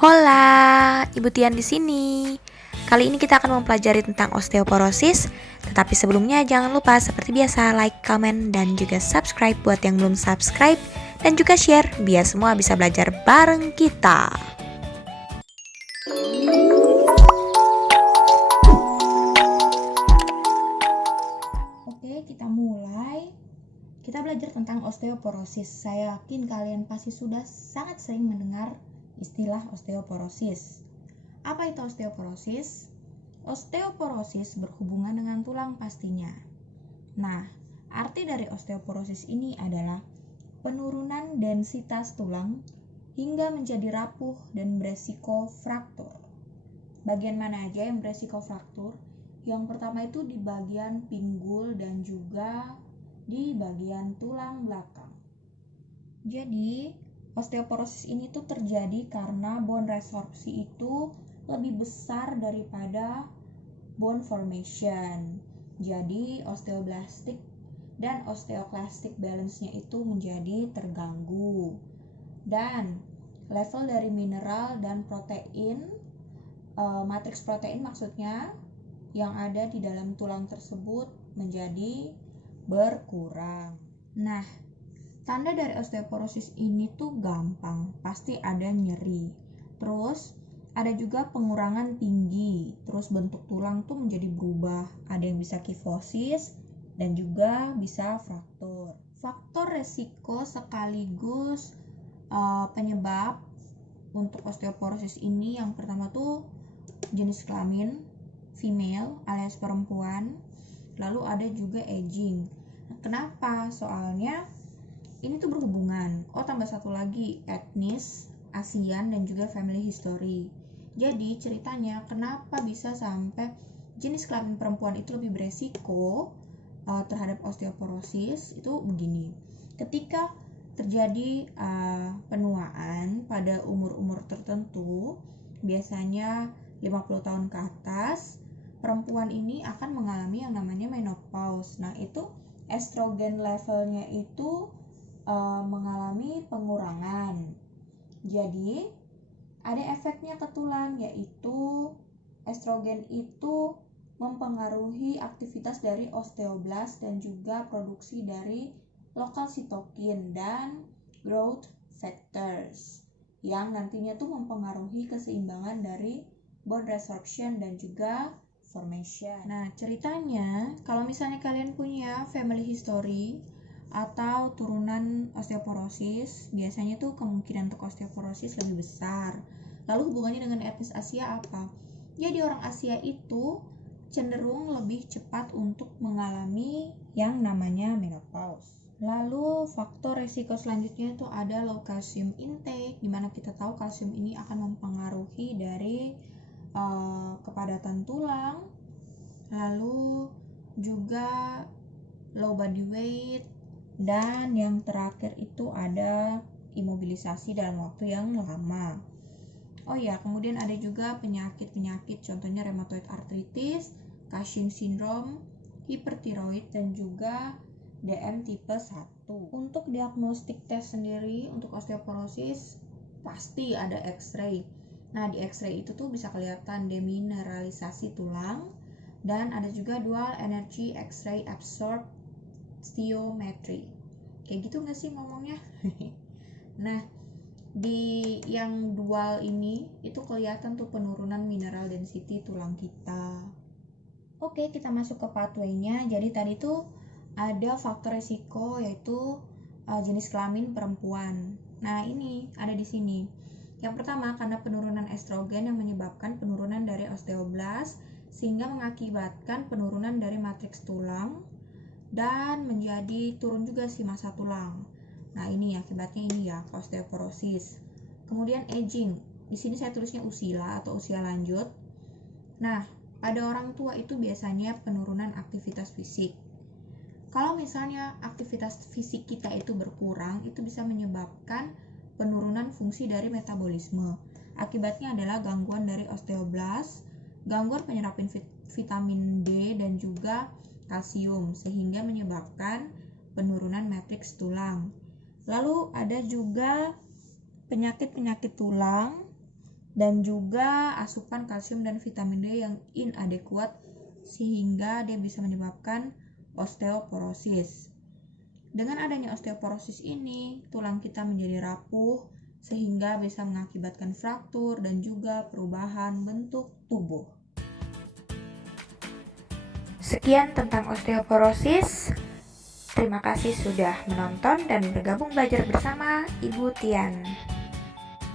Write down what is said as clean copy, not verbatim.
Hola, Ibu Tian di sini. Kali ini kita akan mempelajari tentang osteoporosis. Tetapi sebelumnya jangan lupa seperti biasa like, comment, dan juga subscribe buat yang belum subscribe. Dan juga share biar semua bisa belajar bareng kita. Oke, kita mulai. Kita belajar tentang osteoporosis. Saya yakin kalian pasti sudah sangat sering mendengar istilah osteoporosis. Apa itu osteoporosis? Osteoporosis berhubungan dengan tulang pastinya. Nah, arti dari osteoporosis ini adalah penurunan densitas tulang hingga menjadi rapuh dan beresiko fraktur. Bagian mana aja yang beresiko fraktur? Yang pertama itu di bagian pinggul dan juga di bagian tulang belakang. Jadi, osteoporosis ini tuh terjadi karena bone resorpsi itu lebih besar daripada bone formation. Jadi, osteoblastic dan osteoclastic balance-nya itu menjadi terganggu. Dan level dari mineral dan protein, matriks protein maksudnya, yang ada di dalam tulang tersebut menjadi berkurang. Nah, tanda dari osteoporosis ini tuh gampang, pasti ada nyeri. Terus ada juga pengurangan tinggi, terus bentuk tulang tuh menjadi berubah. Ada yang bisa kifosis dan juga bisa fraktur. Faktor resiko sekaligus penyebab untuk osteoporosis ini yang pertama tuh jenis kelamin, female alias perempuan, lalu ada juga aging. Kenapa? Soalnya ini tuh berhubungan. Tambah satu lagi, etnis, ASEAN, dan juga family history. Jadi ceritanya kenapa bisa sampai jenis kelamin perempuan itu lebih beresiko terhadap osteoporosis itu begini. Ketika terjadi penuaan pada umur-umur tertentu, biasanya 50 tahun ke atas, perempuan ini akan mengalami yang namanya menopause. Nah, itu estrogen levelnya itu mengalami pengurangan. Jadi, ada efeknya ke tulang, yaitu estrogen itu mempengaruhi aktivitas dari osteoblast dan juga produksi dari lokal sitokin dan growth factors yang nantinya tuh mempengaruhi keseimbangan dari bone resorption dan juga formation. Nah, ceritanya kalau misalnya kalian punya family history atau turunan osteoporosis, biasanya tuh kemungkinan untuk osteoporosis lebih besar. Lalu hubungannya dengan etnis Asia apa? Jadi orang Asia itu cenderung lebih cepat untuk mengalami yang namanya menopause. Lalu faktor risiko selanjutnya itu ada low calcium intake, dimana kita tahu kalsium ini akan mempengaruhi dari kepadatan tulang. Lalu juga low body weight, dan yang terakhir itu ada imobilisasi dalam waktu yang lama. Kemudian ada juga penyakit-penyakit, contohnya rheumatoid arthritis, Cushing syndrome, hipertiroid, dan juga DM tipe 1. Untuk diagnostik tes sendiri untuk osteoporosis pasti ada X-ray. Nah, di X-ray itu tuh bisa kelihatan demineralisasi tulang, dan ada juga dual energy X-ray absorptiometry. Kayak gitu nggak sih ngomongnya? Nah, di yang dual ini itu kelihatan tuh penurunan mineral density tulang kita. Oke, kita masuk ke pathway-nya. Jadi tadi tuh ada faktor resiko, yaitu jenis kelamin perempuan. Nah, ini ada di sini. Yang pertama, karena penurunan estrogen yang menyebabkan penurunan dari osteoblast sehingga mengakibatkan penurunan dari matriks tulang dan menjadi turun juga si massa tulang. Nah, ini akibatnya ini ya, osteoporosis. Kemudian aging. Di sini saya tulisnya usia atau usia lanjut. Nah, pada orang tua itu biasanya penurunan aktivitas fisik. Kalau misalnya aktivitas fisik kita itu berkurang, itu bisa menyebabkan penurunan fungsi dari metabolisme. Akibatnya adalah gangguan dari osteoblast, gangguan penyerapan vitamin D dan juga kalsium, sehingga menyebabkan penurunan matriks tulang. Lalu ada juga penyakit-penyakit tulang dan juga asupan kalsium dan vitamin D yang inadekuat sehingga dia bisa menyebabkan osteoporosis. Dengan adanya osteoporosis ini, tulang kita menjadi rapuh sehingga bisa mengakibatkan fraktur dan juga perubahan bentuk tubuh. Sekian tentang osteoporosis. Terima kasih sudah menonton dan bergabung belajar bersama Ibu Tian.